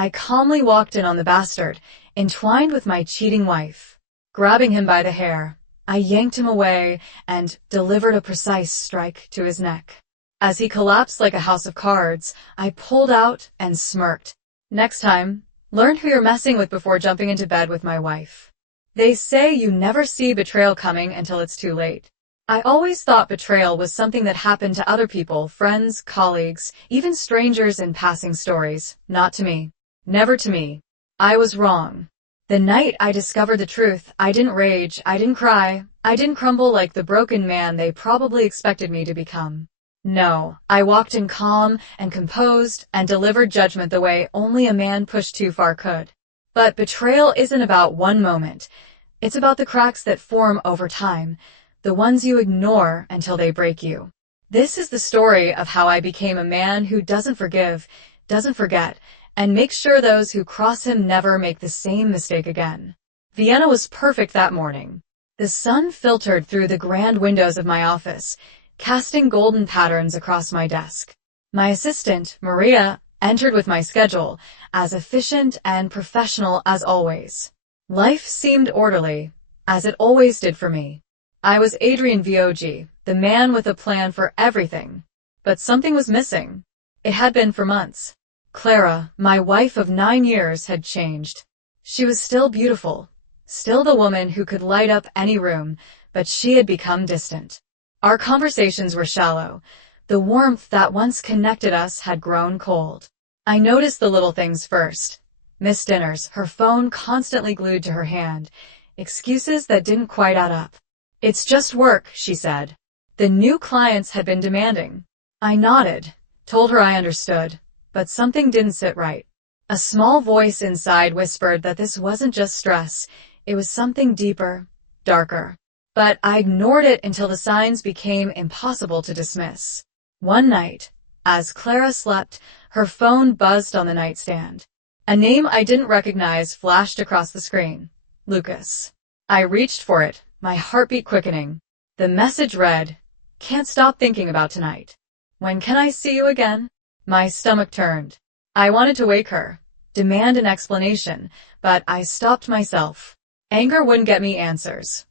I calmly walked in on the bastard, entwined with my cheating wife. Grabbing him by the hair, I yanked him away and delivered a precise strike to his neck. As he collapsed like a house of cards, I pulled out and smirked. Next time, learn who you're messing with before jumping into bed with my wife. They say you never see betrayal coming until it's too late. I always thought betrayal was something that happened to other people, friends, colleagues, even strangers in passing stories. Not to me. Never to me. I was wrong. The night I discovered the truth, I didn't rage, I didn't cry, I didn't crumble like the broken man they probably expected me to become. No, I walked in calm and composed and delivered judgment the way only a man pushed too far could. But betrayal isn't about one moment. It's about the cracks that form over time, the ones you ignore until they break you. This is the story of how I became a man who doesn't forgive, doesn't forget, and makes sure those who cross him never make the same mistake again. Vienna was perfect that morning. The sun filtered through the grand windows of my office, casting golden patterns across my desk. My assistant, Maria, entered with my schedule, as efficient and professional as always. Life seemed orderly, as it always did for me. I was Adrian Vog, the man with a plan for everything. But something was missing. It had been for months. Clara, my wife of 9 years, had changed. She was still beautiful, still the woman who could light up any room, but she had become distant. Our conversations were shallow. The warmth that once connected us had grown cold. I noticed the little things first. Missed dinners, her phone constantly glued to her hand, excuses that didn't quite add up. It's just work, she said. The new clients had been demanding. I nodded, told her I understood, but something didn't sit right. A small voice inside whispered that this wasn't just stress, it was something deeper, darker. But I ignored it until the signs became impossible to dismiss. One night, as Clara slept, her phone buzzed on the nightstand. A name I didn't recognize flashed across the screen. Lucas. I reached for it, my heartbeat quickening. The message read, "Can't stop thinking about tonight. When can I see you again?" My stomach turned. I wanted to wake her, demand an explanation, but I stopped myself. Anger wouldn't get me answers.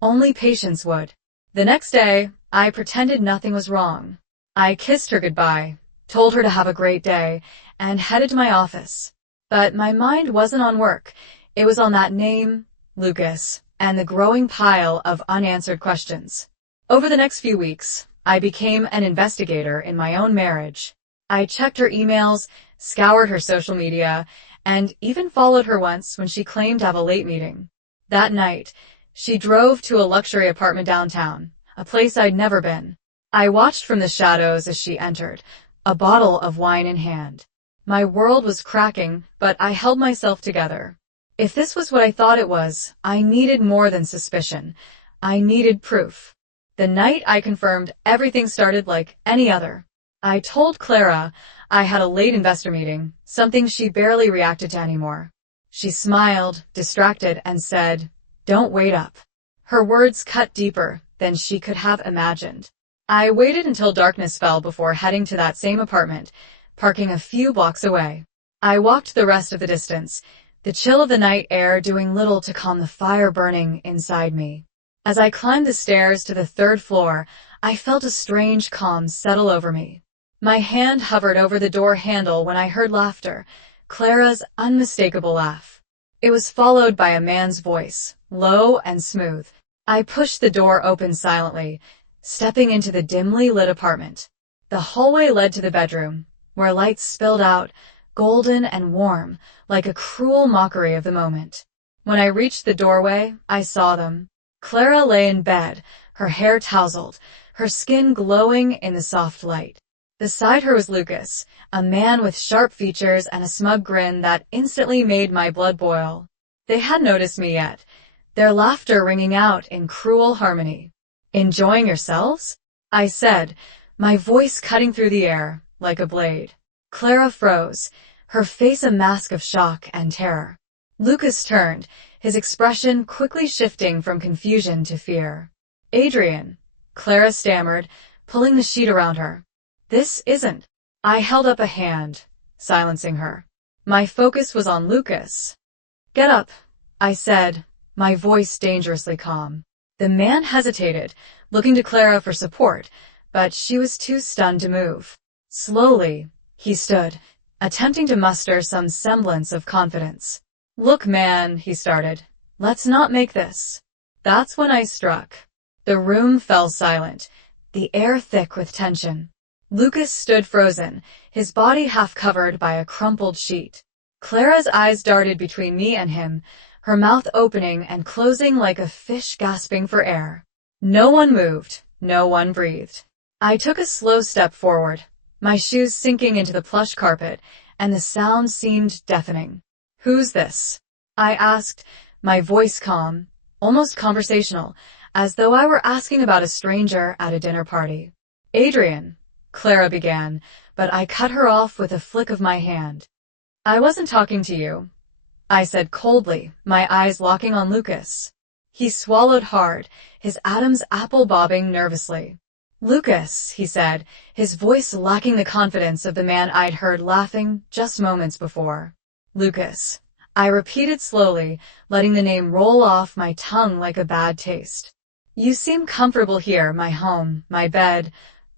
Only patience would. The next day, I pretended nothing was wrong. I kissed her goodbye, told her to have a great day, and headed to my office. But my mind wasn't on work. It was on that name, Lucas, and the growing pile of unanswered questions. Over the next few weeks, I became an investigator in my own marriage. I checked her emails, scoured her social media, and even followed her once when she claimed to have a late meeting. That night, she drove to a luxury apartment downtown, a place I'd never been. I watched from the shadows as she entered, a bottle of wine in hand. My world was cracking, but I held myself together. If this was what I thought it was, I needed more than suspicion. I needed proof. The night I confirmed, everything started like any other. I told Clara I had a late investor meeting, something she barely reacted to anymore. She smiled, distracted, and said, "Don't wait up." Her words cut deeper than she could have imagined. I waited until darkness fell before heading to that same apartment, parking a few blocks away. I walked the rest of the distance, the chill of the night air doing little to calm the fire burning inside me. As I climbed the stairs to the 3rd floor, I felt a strange calm settle over me. My hand hovered over the door handle when I heard laughter, Clara's unmistakable laugh. It was followed by a man's voice, low and smooth. I pushed the door open silently, stepping into the dimly lit apartment. The hallway led to the bedroom, where lights spilled out, golden and warm, like a cruel mockery of the moment. When I reached the doorway, I saw them. Clara lay in bed, her hair tousled, her skin glowing in the soft light. Beside her was Lucas, a man with sharp features and a smug grin that instantly made my blood boil. They hadn't noticed me yet, their laughter ringing out in cruel harmony. "Enjoying yourselves?" I said, my voice cutting through the air like a blade. Clara froze, her face a mask of shock and terror. Lucas turned, his expression quickly shifting from confusion to fear. "Adrian," Clara stammered, pulling the sheet around her. "This isn't." I held up a hand, silencing her. My focus was on Lucas. Get up, I said, my voice dangerously calm. The man hesitated, looking to Clara for support, but she was too stunned to move. Slowly, he stood, attempting to muster some semblance of confidence. Look, man, he started. Let's not make this. That's when I struck. The room fell silent, the air thick with tension. Lucas stood frozen, his body half covered by a crumpled sheet. Clara's eyes darted between me and him, her mouth opening and closing like a fish gasping for air. No one moved, no one breathed. I took a slow step forward, my shoes sinking into the plush carpet, and the sound seemed deafening. Who's this? I asked, my voice calm, almost conversational, as though I were asking about a stranger at a dinner party. Adrian, Clara began, but I cut her off with a flick of my hand. I wasn't talking to you, I said coldly, my eyes locking on Lucas. He swallowed hard, his Adam's apple bobbing nervously. Lucas, he said, his voice lacking the confidence of the man I'd heard laughing just moments before. Lucas, I repeated slowly, letting the name roll off my tongue like a bad taste. You seem comfortable here, my home, my bed,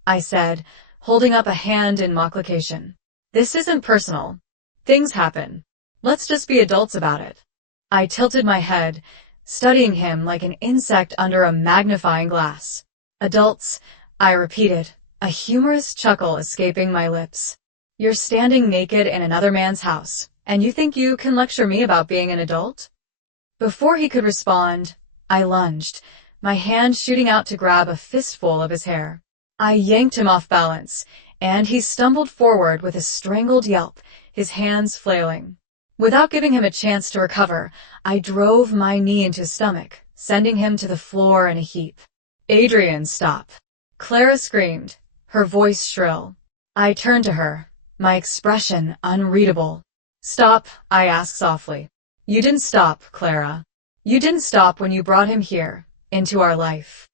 I said, holding up a hand in mock-location. This isn't personal. Things happen. Let's just be adults about it. I tilted my head, studying him like an insect under a magnifying glass. Adults, I repeated, a humorous chuckle escaping my lips. You're standing naked in another man's house, and you think you can lecture me about being an adult? Before he could respond, I lunged, my hand shooting out to grab a fistful of his hair. I yanked him off balance, and he stumbled forward with a strangled yelp, his hands flailing. Without giving him a chance to recover, I drove my knee into his stomach, sending him to the floor in a heap. Adrian, stop. Clara screamed, her voice shrill. I turned to her, my expression unreadable. Stop, I asked softly. You didn't stop, Clara. You didn't stop when you brought him here, into our life.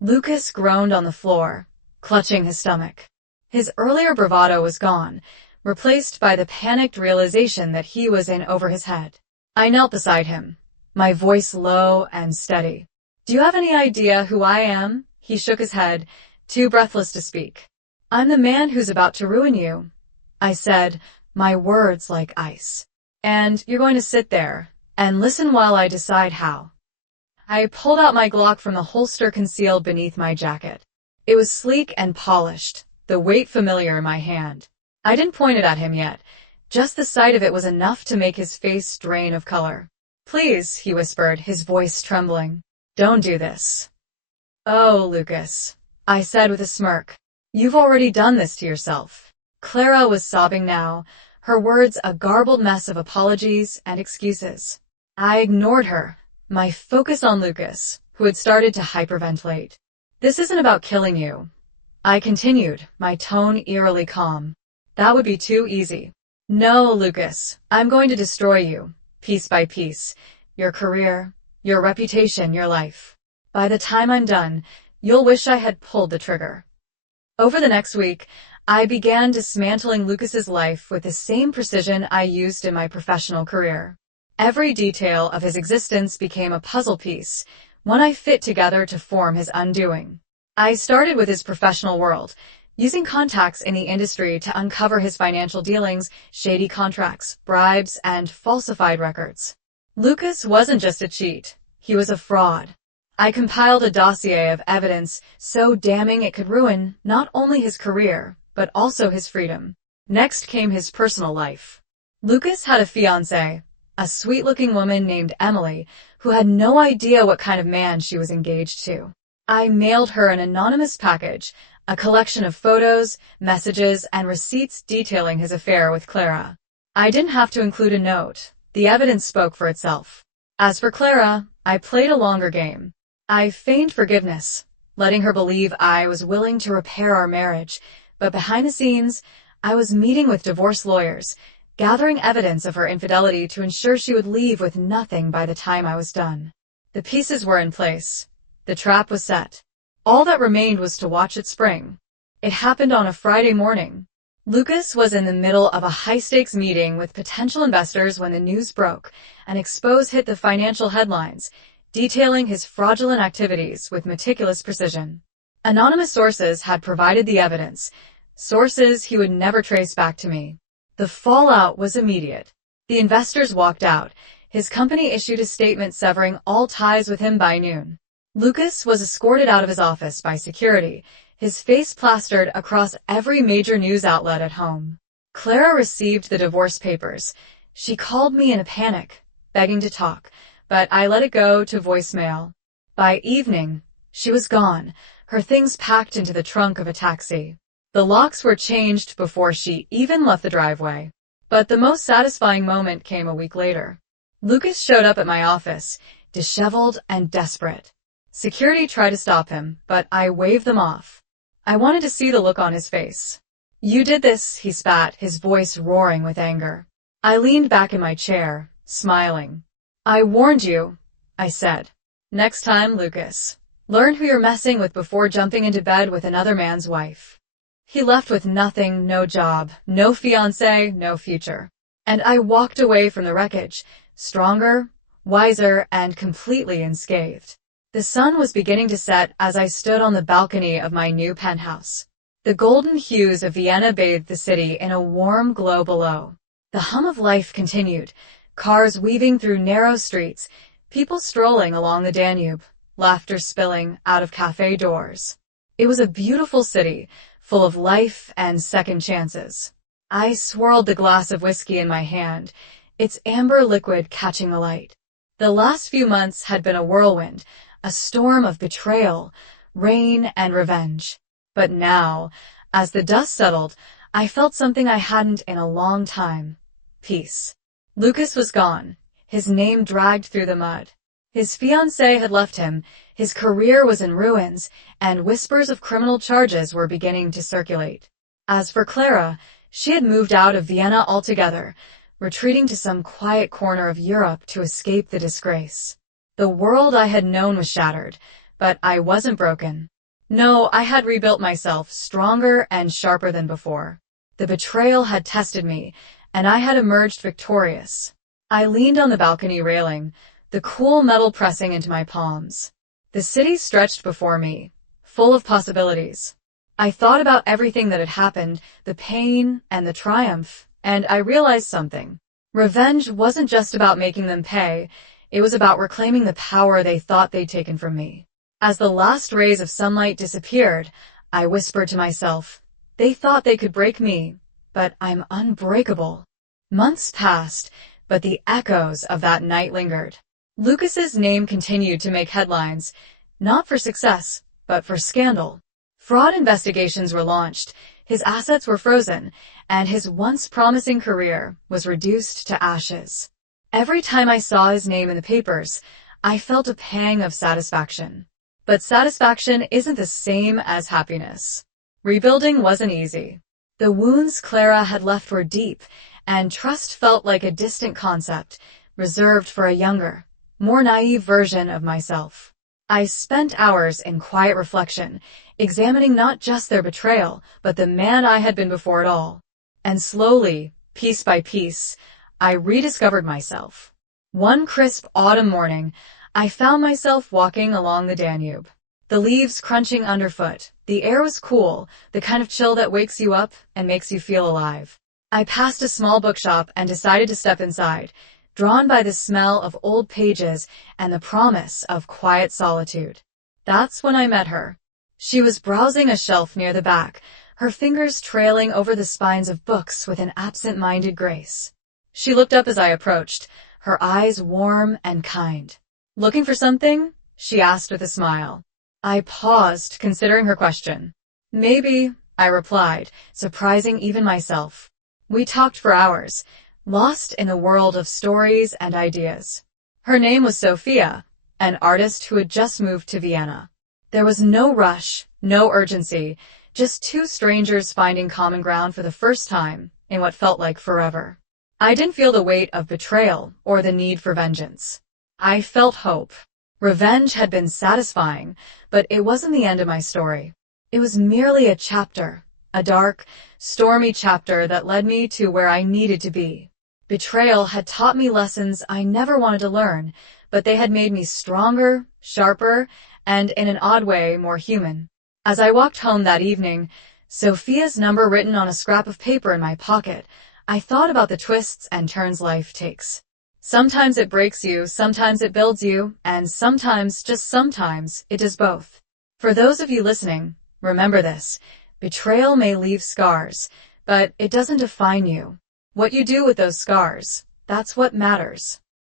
Lucas groaned on the floor, clutching his stomach. His earlier bravado was gone, replaced by the panicked realization that he was in over his head. I knelt beside him, my voice low and steady. Do you have any idea who I am? He shook his head, too breathless to speak. I'm the man who's about to ruin you, I said, my words like ice. And you're going to sit there and listen while I decide how. I pulled out my Glock from the holster concealed beneath my jacket. It was sleek and polished, the weight familiar in my hand. I didn't point it at him yet. Just the sight of it was enough to make his face drain of color. Please, he whispered, his voice trembling. Don't do this. Oh, Lucas, I said with a smirk. You've already done this to yourself. Clara was sobbing now, her words a garbled mess of apologies and excuses. I ignored her, my focus on Lucas, who had started to hyperventilate. This isn't about killing you, I continued, my tone eerily calm. That would be too easy. No, Lucas, I'm going to destroy you, piece by piece. Your career, your reputation, your life. By the time I'm done, you'll wish I had pulled the trigger. Over the next week, I began dismantling Lucas's life with the same precision I used in my professional career. Every detail of his existence became a puzzle piece, one I fit together to form his undoing. I started with his professional world, using contacts in the industry to uncover his financial dealings, shady contracts, bribes, and falsified records. Lucas wasn't just a cheat, he was a fraud. I compiled a dossier of evidence so damning it could ruin not only his career, but also his freedom. Next came his personal life. Lucas had a fiancée, a sweet-looking woman named Emily, who had no idea what kind of man she was engaged to. I mailed her an anonymous package, a collection of photos, messages, and receipts detailing his affair with Clara. I didn't have to include a note. The evidence spoke for itself. As for Clara, I played a longer game. I feigned forgiveness, letting her believe I was willing to repair our marriage, but behind the scenes, I was meeting with divorce lawyers, gathering evidence of her infidelity to ensure she would leave with nothing by the time I was done. The pieces were in place. The trap was set. All that remained was to watch it spring. It happened on a Friday morning. Lucas was in the middle of a high-stakes meeting with potential investors when the news broke, and expose hit the financial headlines, detailing his fraudulent activities with meticulous precision. Anonymous sources had provided the evidence, sources he would never trace back to me. The fallout was immediate. The investors walked out. His company issued a statement severing all ties with him by noon. Lucas was escorted out of his office by security, his face plastered across every major news outlet at home. Clara received the divorce papers. She called me in a panic, begging to talk, but I let it go to voicemail. By evening, she was gone, her things packed into the trunk of a taxi. The locks were changed before she even left the driveway. But the most satisfying moment came a week later. Lucas showed up at my office, disheveled and desperate. Security tried to stop him, but I waved them off. I wanted to see the look on his face. "You did this," he spat, his voice roaring with anger. I leaned back in my chair, smiling. "I warned you," I said. "Next time, Lucas, learn who you're messing with before jumping into bed with another man's wife." He left with nothing, no job, no fiancé, no future. And I walked away from the wreckage, stronger, wiser, and completely unscathed. The sun was beginning to set as I stood on the balcony of my new penthouse. The golden hues of Vienna bathed the city in a warm glow below. The hum of life continued, cars weaving through narrow streets, people strolling along the Danube, laughter spilling out of cafe doors. It was a beautiful city, full of life and second chances. I swirled the glass of whiskey in my hand, its amber liquid catching the light. The last few months had been a whirlwind, a storm of betrayal, rain, and revenge. But now, as the dust settled, I felt something I hadn't in a long time. Peace. Lucas was gone, his name dragged through the mud. His fiancée had left him, his career was in ruins, and whispers of criminal charges were beginning to circulate. As for Clara, she had moved out of Vienna altogether, retreating to some quiet corner of Europe to escape the disgrace. The world I had known was shattered, but I wasn't broken. No, I had rebuilt myself, stronger and sharper than before. The betrayal had tested me, and I had emerged victorious. I leaned on the balcony railing, the cool metal pressing into my palms. The city stretched before me, full of possibilities. I thought about everything that had happened, the pain and the triumph, and I realized something. Revenge wasn't just about making them pay. It was about reclaiming the power they thought they'd taken from me. As the last rays of sunlight disappeared, I whispered to myself, "They thought they could break me, but I'm unbreakable." Months passed, but the echoes of that night lingered. Lucas's name continued to make headlines, not for success, but for scandal. Fraud investigations were launched, his assets were frozen, and his once promising career was reduced to ashes. Every time I saw his name in the papers, I felt a pang of satisfaction. But satisfaction isn't the same as happiness. Rebuilding wasn't easy. The wounds Clara had left were deep, and trust felt like a distant concept, reserved for a younger, more naive version of myself. I spent hours in quiet reflection, examining not just their betrayal, but the man I had been before it all. And slowly, piece by piece, I rediscovered myself. One crisp autumn morning, I found myself walking along the Danube. The leaves crunching underfoot, the air was cool, the kind of chill that wakes you up and makes you feel alive. I passed a small bookshop and decided to step inside, drawn by the smell of old pages and the promise of quiet solitude. That's when I met her. She was browsing a shelf near the back, her fingers trailing over the spines of books with an absent-minded grace. She looked up as I approached, her eyes warm and kind. "Looking for something?" she asked with a smile. I paused, considering her question. "Maybe," I replied, surprising even myself. We talked for hours, lost in a world of stories and ideas. Her name was Sophia, an artist who had just moved to Vienna. There was no rush, no urgency, just two strangers finding common ground for the first time in what felt like forever. I didn't feel the weight of betrayal or the need for vengeance. I felt hope. Revenge had been satisfying, but it wasn't the end of my story. It was merely a chapter, a dark, stormy chapter that led me to where I needed to be. Betrayal had taught me lessons I never wanted to learn, but they had made me stronger, sharper, and in an odd way, more human. As I walked home that evening, Sophia's number written on a scrap of paper in my pocket, I thought about the twists and turns life takes. Sometimes it breaks you, sometimes it builds you, and sometimes, just sometimes, it does both. For those of you listening, remember this. Betrayal may leave scars, but it doesn't define you. What you do with those scars, that's what matters.